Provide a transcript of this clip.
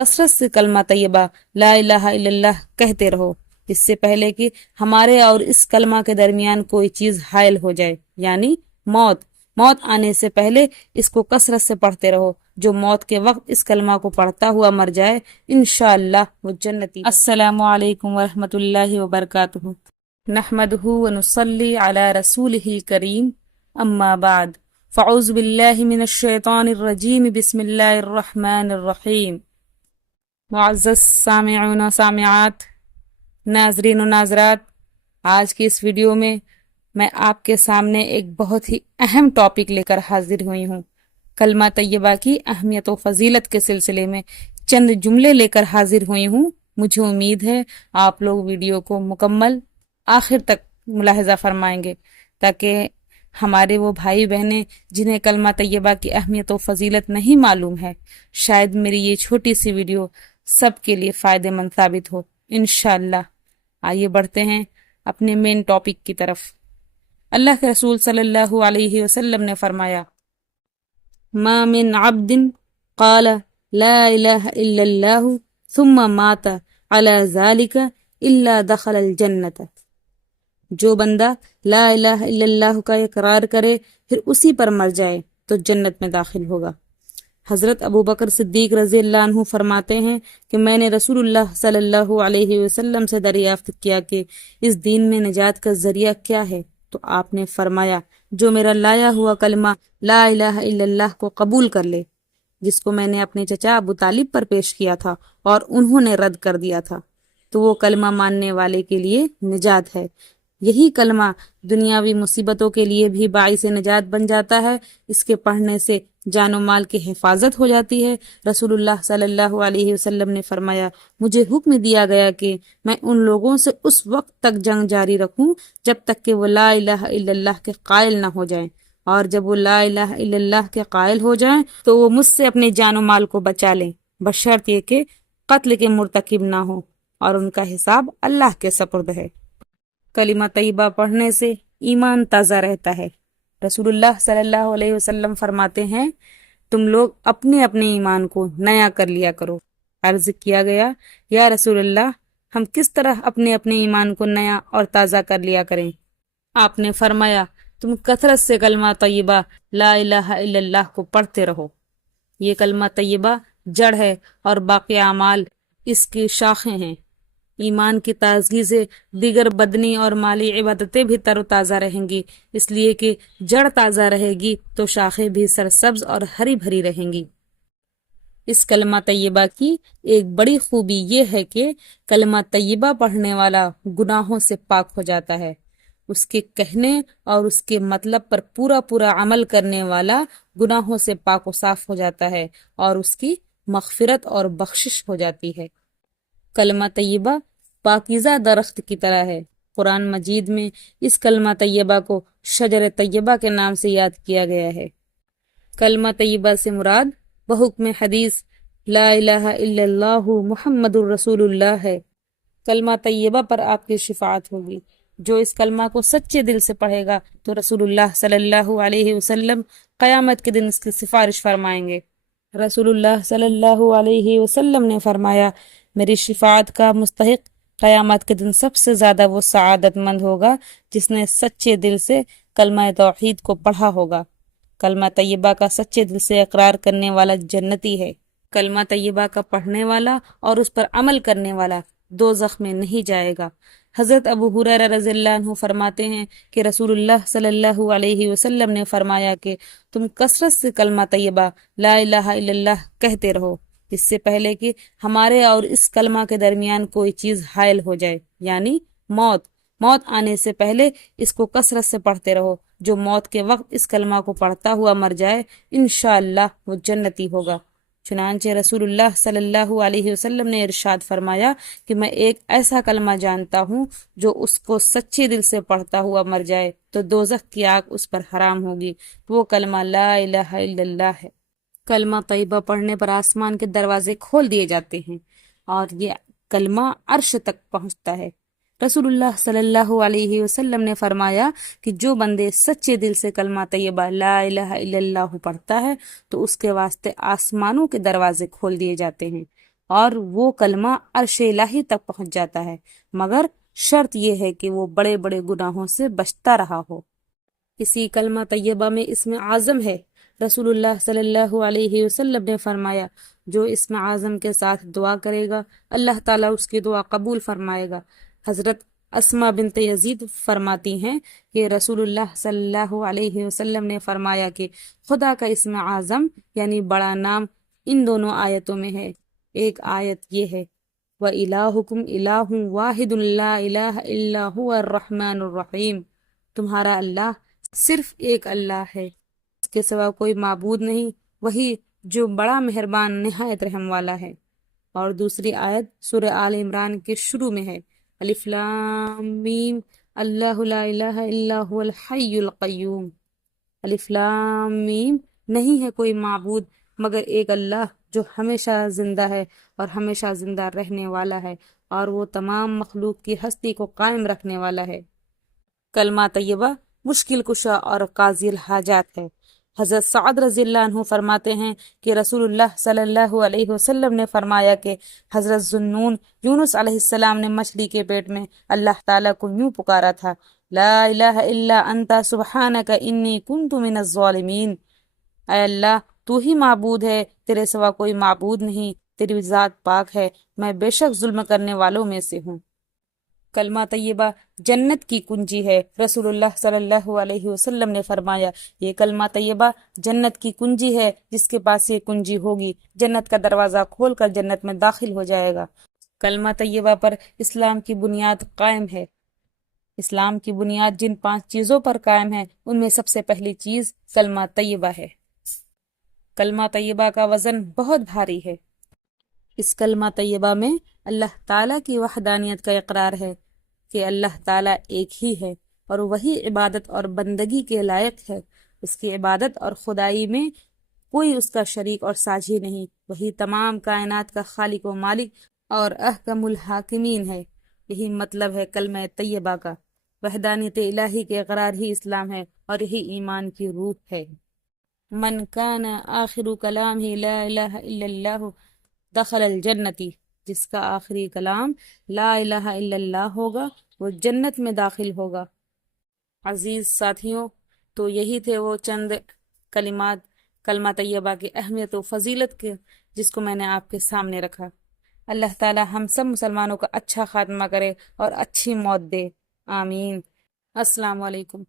کثرت سے کلمہ طیبہ لا الہ الا اللہ کہتے رہو، اس سے پہلے کہ ہمارے اور اس کلمہ کے درمیان کوئی چیز حائل ہو جائے، یعنی موت آنے سے پہلے اس کو کثرت سے پڑھتے رہو۔ جو موت کے وقت اس کلمہ کو پڑھتا ہوا مر جائے انشاءاللہ وہ جنتی۔ السلام علیکم ورحمۃ اللہ وبرکاتہ۔ نحمدہ ونصلی علی رسولہ الکریم، اما بعد، فاعوذ باللہ من الشیطان الرجیم، بسم اللہ الرحمن الرحیم۔ معزز سامعون و سامعات، ناظرین و ناظرات، آج کی اس ویڈیو میں آپ کے سامنے ایک بہت ہی اہم ٹاپک لے کر حاضر ہوئی ہوں۔ کلمہ طیبہ کی اہمیت و فضیلت کے سلسلے میں چند جملے لے کر حاضر ہوئی ہوں۔ مجھے امید ہے آپ لوگ ویڈیو کو مکمل آخر تک ملاحظہ فرمائیں گے، تاکہ ہمارے وہ بھائی بہنیں جنہیں کلمہ طیبہ کی اہمیت و فضیلت نہیں معلوم ہے، شاید میری یہ چھوٹی سی ویڈیو سب کے لیے فائدہ مند ثابت ہو انشاءاللہ۔ آئیے بڑھتے ہیں اپنے مین ٹاپک کی طرف۔ اللہ کے رسول صلی اللہ علیہ وسلم نے فرمایا، ما من عبد قال لا الہ الا اللہ ثم مات على ذلك الا دخل الجنت۔ جو بندہ لا الہ الا اللہ کا اقرار کرے پھر اسی پر مر جائے تو جنت میں داخل ہوگا۔ حضرت ابوبکر صدیق رضی اللہ عنہ فرماتے ہیں کہ میں نے رسول اللہ صلی اللہ علیہ وسلم سے دریافت کیا کہ اس دین میں نجات کا ذریعہ کیا ہے، تو آپ نے فرمایا، جو میرا لایا ہوا کلمہ لا الہ الا اللہ کو قبول کر لے، جس کو میں نے اپنے چچا ابو طالب پر پیش کیا تھا اور انہوں نے رد کر دیا تھا، تو وہ کلمہ ماننے والے کے لیے نجات ہے۔ یہی کلمہ دنیاوی مصیبتوں کے لیے بھی باعث نجات بن جاتا ہے۔ اس کے پڑھنے سے جان و مال کی حفاظت ہو جاتی ہے۔ رسول اللہ صلی اللہ علیہ وسلم نے فرمایا، مجھے حکم دیا گیا کہ میں ان لوگوں سے اس وقت تک جنگ جاری رکھوں جب تک کہ وہ لا الہ الا اللہ کے قائل نہ ہو جائیں، اور جب وہ لا الہ الا اللہ کے قائل ہو جائیں تو وہ مجھ سے اپنے جان و مال کو بچا لیں، بشرط یہ کہ قتل کے مرتکب نہ ہوں، اور ان کا حساب اللہ کے سپرد ہے۔ کلمہ طیبہ پڑھنے سے ایمان تازہ رہتا ہے۔ رسول اللہ صلی اللہ علیہ وسلم فرماتے ہیں، تم لوگ اپنے اپنے ایمان کو نیا کر لیا کرو۔ عرض کیا گیا، یا رسول اللہ، ہم کس طرح اپنے اپنے ایمان کو نیا اور تازہ کر لیا کریں؟ آپ نے فرمایا، تم کثرت سے کلمہ طیبہ لا الہ الا اللہ کو پڑھتے رہو۔ یہ کلمہ طیبہ جڑ ہے اور باقی اعمال اس کی شاخیں ہیں۔ ایمان کی تازگی سے دیگر بدنی اور مالی عبادتیں بھی تر و تازہ رہیں گی، اس لیے کہ جڑ تازہ رہے گی تو شاخیں بھی سرسبز اور ہری بھری رہیں گی۔ اس کلمہ طیبہ کی ایک بڑی خوبی یہ ہے کہ کلمہ طیبہ پڑھنے والا گناہوں سے پاک ہو جاتا ہے۔ اس کے کہنے اور اس کے مطلب پر پورا پورا عمل کرنے والا گناہوں سے پاک و صاف ہو جاتا ہے اور اس کی مغفرت اور بخشش ہو جاتی ہے۔ کلمہ طیبہ پاکیزہ درخت کی طرح ہے۔ قرآن مجید میں اس کلمہ طیبہ کو شجر طیبہ کے نام سے یاد کیا گیا ہے۔ کلمہ طیبہ سے مراد بحکم حدیث لا الہ الا اللہ محمد الرسول اللہ ہے۔ کلمہ طیبہ پر آپ کی شفاعت ہوگی۔ جو اس کلمہ کو سچے دل سے پڑھے گا تو رسول اللہ صلی اللہ علیہ وسلم قیامت کے دن اس کی سفارش فرمائیں گے۔ رسول اللہ صلی اللہ علیہ وسلم نے فرمایا، میری شفاعت کا مستحق قیامت کے دن سب سے زیادہ وہ سعادت مند ہوگا جس نے سچے دل سے کلمہ توحید کو پڑھا ہوگا۔ کلمہ طیبہ کا سچے دل سے اقرار کرنے والا جنتی ہے۔ کلمہ طیبہ کا پڑھنے والا اور اس پر عمل کرنے والا دوزخ میں نہیں جائے گا۔ حضرت ابو ہریرہ رضی اللہ عنہ فرماتے ہیں کہ رسول اللہ صلی اللہ علیہ وسلم نے فرمایا کہ تم کثرت سے کلمہ طیبہ لا الہ الا اللہ کہتے رہو، اس سے پہلے کہ ہمارے اور اس کلمہ کے درمیان کوئی چیز حائل ہو جائے، یعنی موت آنے سے پہلے اس کو کثرت سے پڑھتے رہو۔ جو موت کے وقت اس کلمہ کو پڑھتا ہوا مر جائے انشاءاللہ وہ جنتی ہوگا۔ چنانچہ رسول اللہ صلی اللہ علیہ وسلم نے ارشاد فرمایا کہ میں ایک ایسا کلمہ جانتا ہوں جو اس کو سچے دل سے پڑھتا ہوا مر جائے تو دوزخ کی آگ اس پر حرام ہوگی، وہ کلمہ لا الہ الا اللہ ہے۔ کلمہ طیبہ پڑھنے پر آسمان کے دروازے کھول دیے جاتے ہیں اور یہ کلمہ عرش تک پہنچتا ہے۔ رسول اللہ صلی اللہ علیہ وسلم نے فرمایا کہ جو بندے سچے دل سے کلمہ طیبہ لا الہ الا اللہ پڑھتا ہے تو اس کے واسطے آسمانوں کے دروازے کھول دیے جاتے ہیں اور وہ کلمہ عرش الہی تک پہنچ جاتا ہے، مگر شرط یہ ہے کہ وہ بڑے بڑے گناہوں سے بچتا رہا ہو۔ اسی کلمہ طیبہ میں اسم اعظم ہے۔ رسول اللہ صلی اللہ علیہ وسلم نے فرمایا، جو اسم اعظم کے ساتھ دعا کرے گا اللہ تعالیٰ اس کی دعا قبول فرمائے گا۔ حضرت اسما بنت یزید فرماتی ہیں کہ رسول اللہ صلی اللہ علیہ وسلم نے فرمایا کہ خدا کا اسم اعظم یعنی بڑا نام ان دونوں آیتوں میں ہے۔ ایک آیت یہ ہے، وَإِلَٰهُكُمْ إِلَٰهٌ وَاحِدٌ لَا إِلَٰهَ إِلَّا هُوَ الرَّحْمَٰنُ الرَّحِيمُ، تمہارا اللہ صرف ایک اللہ ہے، اس کے سوا کوئی معبود نہیں، وہی جو بڑا مہربان نہایت رحم والا ہے۔ اور دوسری آیت سورہ آل عمران کے شروع میں ہے، الف لام میم اللہ لا الہ الا هو الحی القیوم۔ الف لام میم، نہیں ہے کوئی معبود مگر ایک اللہ جو ہمیشہ زندہ ہے اور ہمیشہ زندہ رہنے والا ہے، اور وہ تمام مخلوق کی ہستی کو قائم رکھنے والا ہے۔ کلمہ طیبہ مشکل کشا اور قاضی الحاجات ہے۔ حضرت سعد رضی اللہ عنہ فرماتے ہیں کہ رسول اللہ صلی اللہ علیہ وسلم نے فرمایا کہ حضرت ذوالنون یونس علیہ السلام نے مچھلی کے پیٹ میں اللہ تعالیٰ کو یوں پکارا تھا، لا الہ الا انت سبحانک انی کنت من الظالمین، اے اللہ تو ہی معبود ہے، تیرے سوا کوئی معبود نہیں، تیری ذات پاک ہے، میں بے شک ظلم کرنے والوں میں سے ہوں۔ کلمہ طیبہ جنت کی کنجی ہے۔ رسول اللہ صلی اللہ علیہ وسلم نے فرمایا، یہ کلمہ طیبہ جنت کی کنجی ہے، جس کے پاس یہ کنجی ہوگی جنت کا دروازہ کھول کر جنت میں داخل ہو جائے گا۔ کلمہ طیبہ پر اسلام کی بنیاد قائم ہے۔ اسلام کی بنیاد جن 5 چیزوں پر قائم ہے ان میں سب سے پہلی چیز کلمہ طیبہ ہے۔ کلمہ طیبہ کا وزن بہت بھاری ہے۔ اس کلمہ طیبہ میں اللہ تعالیٰ کی وحدانیت کا اقرار ہے کہ اللہ تعالیٰ ایک ہی ہے اور وہی عبادت اور بندگی کے لائق ہے، اس کی عبادت اور خدائی میں کوئی اس کا شریک اور ساجھی نہیں، وہی تمام کائنات کا خالق و مالک اور احکم الحاکمین ہے۔ یہی مطلب ہے کلمہ طیبہ کا۔ وحدانیت الہی کے اقرار ہی اسلام ہے اور یہی ایمان کی روح ہے۔ من کان آخر کلامہ لا الہ الا اللہ دخل الجنتی، جس کا آخری کلام لا الہ الا اللہ ہوگا وہ جنت میں داخل ہوگا۔ عزیز ساتھیوں، تو یہی تھے وہ چند کلمات کلمہ طیبہ کی اہمیت و فضیلت کے جس کو میں نے آپ کے سامنے رکھا۔ اللہ تعالی ہم سب مسلمانوں کا اچھا خاتمہ کرے اور اچھی موت دے، آمین۔ السلام علیکم۔